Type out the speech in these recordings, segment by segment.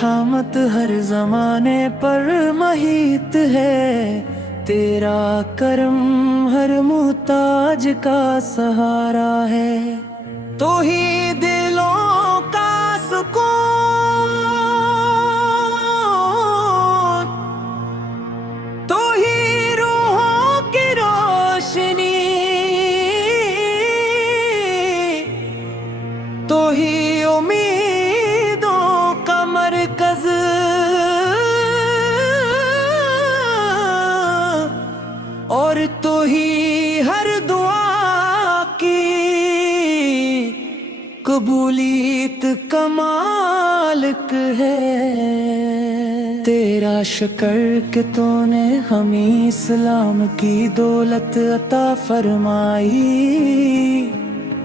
رحمت ہر زمانے پر محیط ہے، تیرا کرم ہر محتاج کا سہارا ہے، تو ہی دلوں کا سکون، تو ہی روحوں کی روشنی، تو ہی امیدوں کا مرکز، اور تو ہی ہر دعا کی قبولیت کا مالک ہے۔ تیرا شکر کہ تو نے ہمیں اسلام کی دولت عطا فرمائی،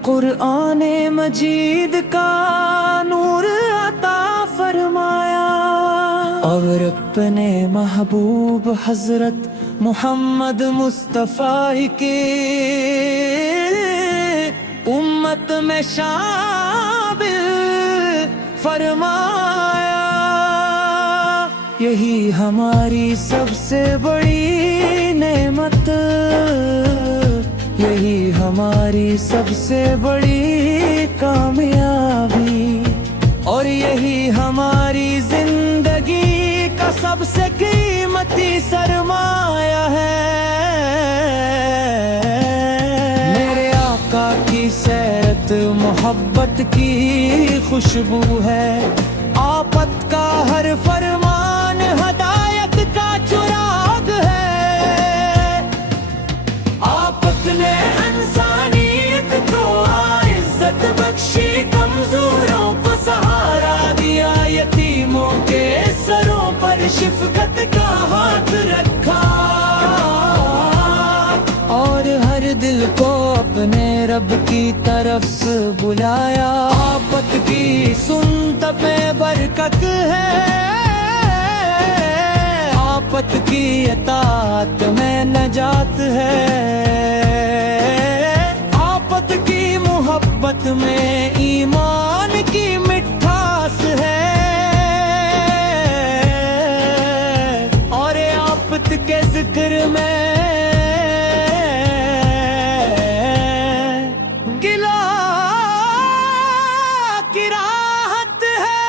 قرآن مجید کا نور عطا فرمایا، اور اپنے محبوب حضرت محمد مصطفیٰ کے امت میں شامل فرمایا۔ یہی ہماری سب سے بڑی نعمت، یہی ہماری سب سے بڑی کامیابی، اور یہی ہماری زندگی کا سب سے قیمتی سرمایہ ہے۔ میرے آقا کی سیرت محبت کی خوشبو ہے، آفت کا ہر فرمان ہدایت کا چراغ ہے، آفت نے انسانیت کو عزت بخشی، کمزوروں کو سہارا دیا، یتیموں کے سروں پر شفقت کا ہاتھ رکھا، اور ہر دل کو اپنے رب کی طرف سے بلایا۔ آفت کی سنت میں برکت ہے، آفت کی اطاعت میں نجات ہے، آفت کی محبت میں ایمان کی مٹھاس ہے، اور آفت کے ذکر میں گلا کی راحت ہے۔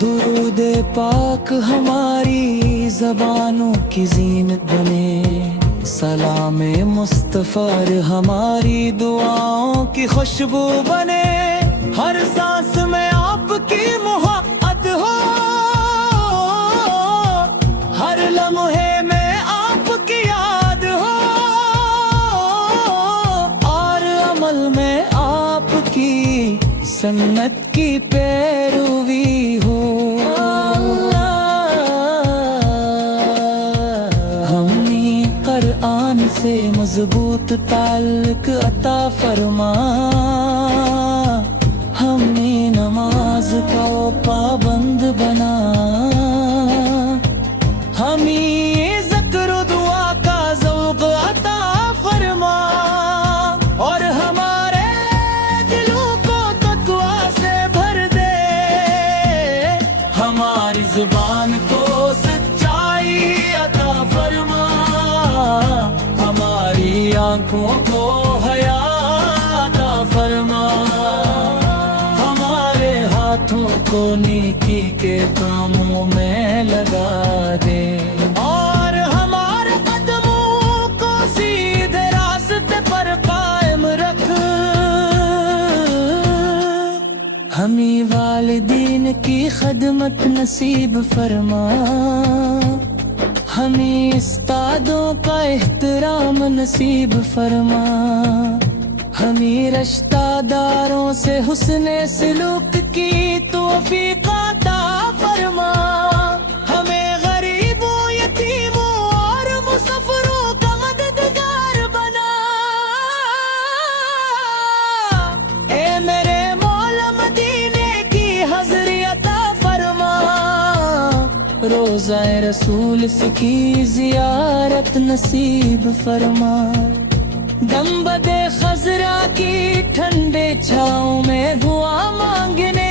درود پاک ہماری زبانوں کی زینت بنے، سلام مصطفیٰ ہماری دعاؤں کی خوشبو بنے، ہر سانس میں آپ کی محبت ہو، ہر لمحے میں آپ کی یاد ہو، اور عمل میں آپ کی سنت کی پیروی ہو۔ قرآن سے مضبوط تعلق عطا فرما، ہمیں نماز کا پابند بنا، ہمیں ذکر و دعا کا ذوق عطا فرما، اور ہمارے دلوں کو تقویٰ سے بھر دے، ہماری زبان کو سچائی عطا فرما، ہماری آنکھوں کو حیا عطا فرما، ہمارے ہاتھوں کو نیکی کے کاموں میں لگا دے، اور ہمارے قدموں کو سیدھے راستے پر قائم رکھ، ہمیں والدین کی خدمت نصیب فرما، ہمیں استادوں کا احترام نصیب فرما، ہمیں رشتہ داروں سے حسن سلوک کی توفیق عطا فرما، ہمیں غریبوں، یتیموں اور مسافروں کا مددگار بنا، اے میرے مولا مدینے کی حضری عطا فرما، روضہ رسول کی زیارت نصیب فرما، گنبد خضرا کی ٹھنڈے چھاؤں میں دعا مانگنے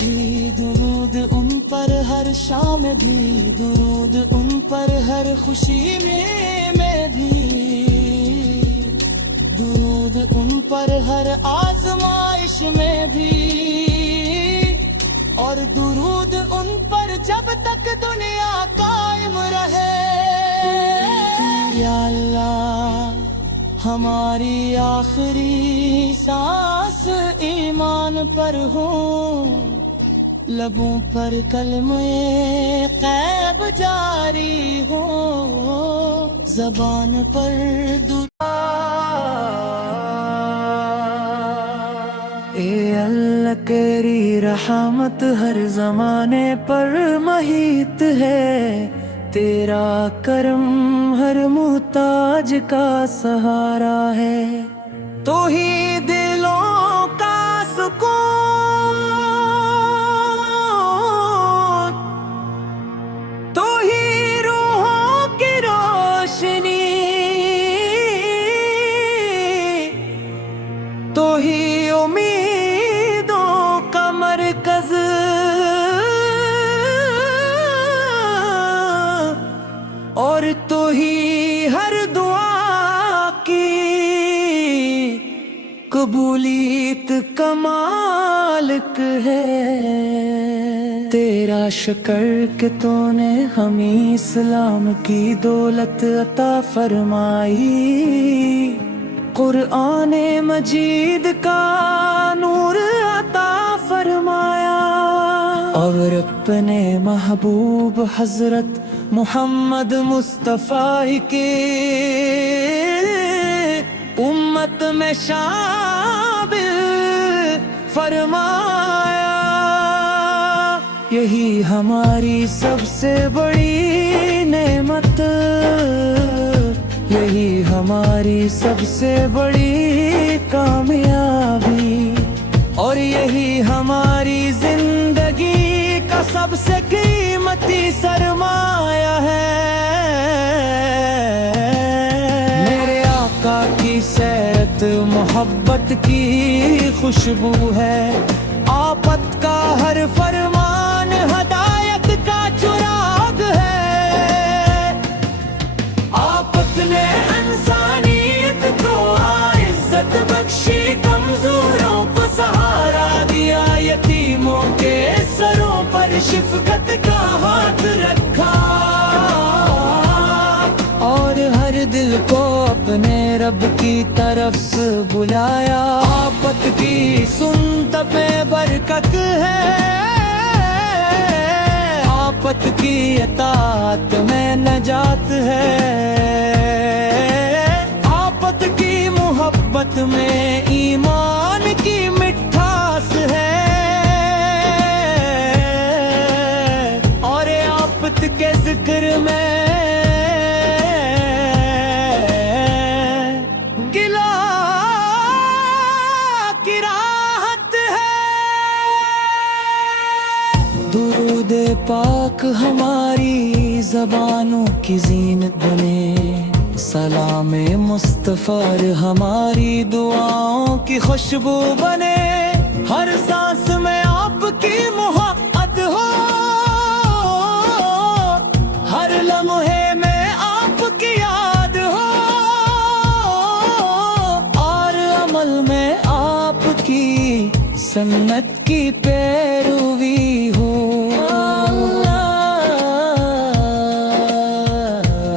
بھی درود ان پر، ہر شام بھی درود ان پر، ہر خوشی میں بھی درود ان پر، ہر آزمائش میں بھی، اور درود ان پر جب تک دنیا قائم رہے۔ یا اللہ ہماری آخری سانس ایمان پر ہو، لبوں پر کلمہ غیب جاری ہو، زبان پر اے اللہ تیری رحمت ہر زمانے پر محیط ہے، تیرا کرم ہر محتاج کا سہارا ہے، تو ہی دلوں کا سکون، تو ہی روحوں کی روشنی، تو ہی امیدوں کا مرکز، اور تو ہی ہر دعا کی قبولیت کا مالک ہے۔ تیرا شکر کہ تو نے ہمیں اسلام کی دولت عطا فرمائی، قرآن مجید کا نور عطا فرمایا، اور اپنے محبوب حضرت محمد مصطفیٰ کے امت میں شامل فرمایا۔ یہی ہماری سب سے بڑی نعمت، یہی ہماری سب سے بڑی کامیابی، اور یہی ہماری زندگی کا سب سے قیمتی سرمایہ ہے۔ میرے آقا کی سیرت محبت کی خوشبو ہے، آپت کا ہر فرمان ہدایت کا چراغ ہے، آپت نے انسانیت کو عزت بخشی، کمزوروں کو سہارا دیا، یتیموں کے سروں پر شفقت کا ہاتھ رکھا، اور ہر دل کو اپنے رب کی طرف سے بلایا۔ آپت کی سنت میں برکت ہے، آپت کی اطاعت میں نجات ہے، آپت کی محبت میں ایمان کی مٹھاس ہے، اور آپت کے ذکر میں گلا کی راحت ہے۔ درود پاک ہماری زبانوں کی زینت بنے، سلام مصطفی ہماری دعاؤں کی خوشبو بنے، ہر سانس میں آپ کی محبت ہو، ہر لمحے میں آپ کی یاد ہو، اور عمل میں آپ کی سنت کی پیروی ہو۔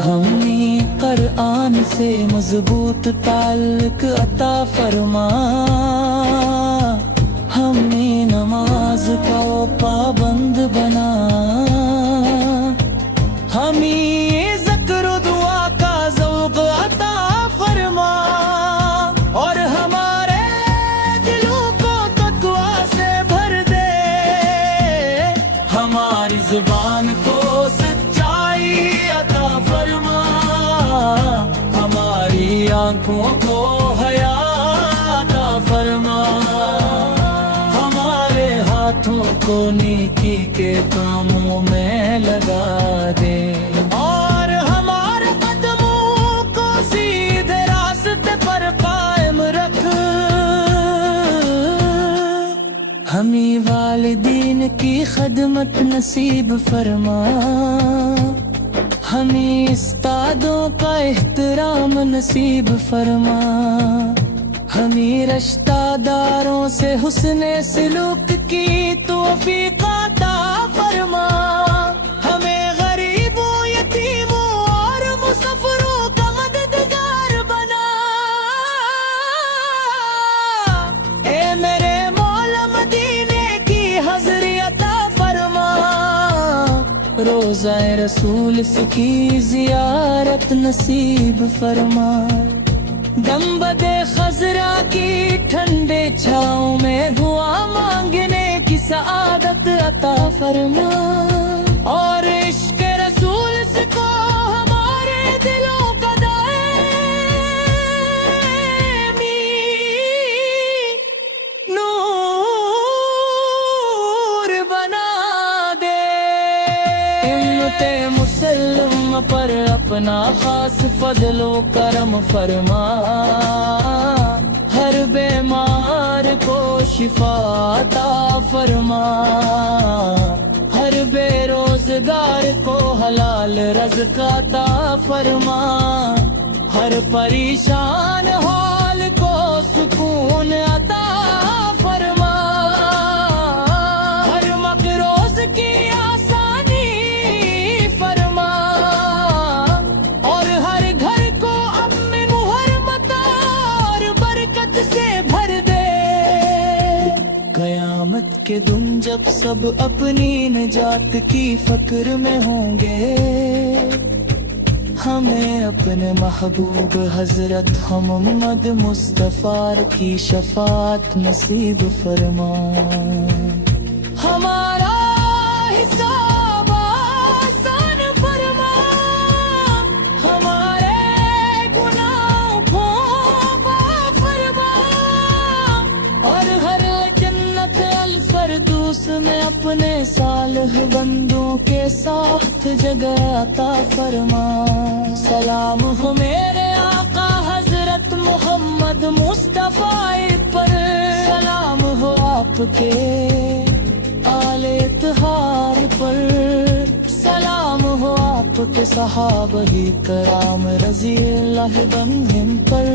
ہمیں قرآن سے مضبوط تعلق عطا فرما، ہمیں نماز کا پابند بنا، ہمیں ذکر و دعا کا ذوق عطا فرما، اور ہمارے دلوں کو تقویٰ سے بھر دے، ہماری زبان کو سچائی عطا فرما، ہماری آنکھوں کو حیا عطا فرما، ہمارے ہاتھوں کو نیکی کے کاموں میں لگا دے، اور ہمارے قدموں کو سیدھے راستے پر قائم رکھ، ہمیں دین کی خدمت نصیب فرما، ہمیں استادوں کا احترام نصیب فرما، ہمیں رشتہ داروں سے حسن سلوک کی توفیق عطا فرما، ہمیں غریبوں یتیموں اور مسافروں کا مددگار بنا۔ اے میرے مولا مدینے کی حضری عطا فرما، روضہ رسول کی زیارت نصیب فرما، گنبد خضرا کی ٹھنڈے چھاؤں میں دعا مانگنے کی سعادت عطا فرما، اور عشق رسول سے کو ہمارے دلوں کا دائمی نور بنا دے۔ امت مسلم پر اپنا خاص فضل و کرم فرما، ہر بیمار کو شفا عطا فرما، ہر بے روزگار کو حلال رزق عطا فرما، ہر پریشان حال کو سکون عطا فرما، ہر مقروض کی آسانی فرما، اور ہر گھر کو امن محرمت اور برکت سے بھر دے۔ قیامت کے دن جب سب اپنی نجات کی فکر میں ہوں گے، ہمیں اپنے محبوب حضرت محمد مصطفیٰ کی شفاعت نصیب فرما، ہمارا حساب آسان فرما، ہمارے گناہوں کو معاف فرما، اور ہر جنت الفردوس میں اپنے صالح بندوں کے ساتھ جگہ عطا فرما۔ سلام ہو میرے آقا حضرت محمد مصطفیٰ پر، سلام ہو آپ کے آل اطہار پر، سلام ہو آپ کے صحابہ کرام رضی اللہ عنہم پر،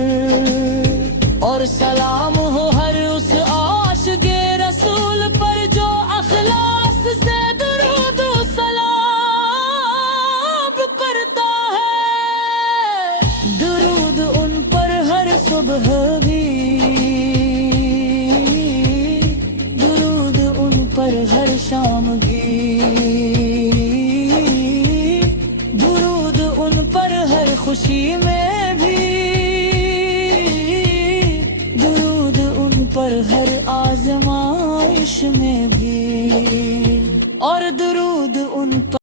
اور سلام ہو ہر اس عاشق رسول پر جو اخلاص سے درود و سلام کرتا ہے، درود ان پر ہر صبح بھی، درود ان پر ہر شام بھی، درود ان پر ہر خوشی میں بھی، درود ان پر ہر آزمائش میں بھی، اور درود ان پر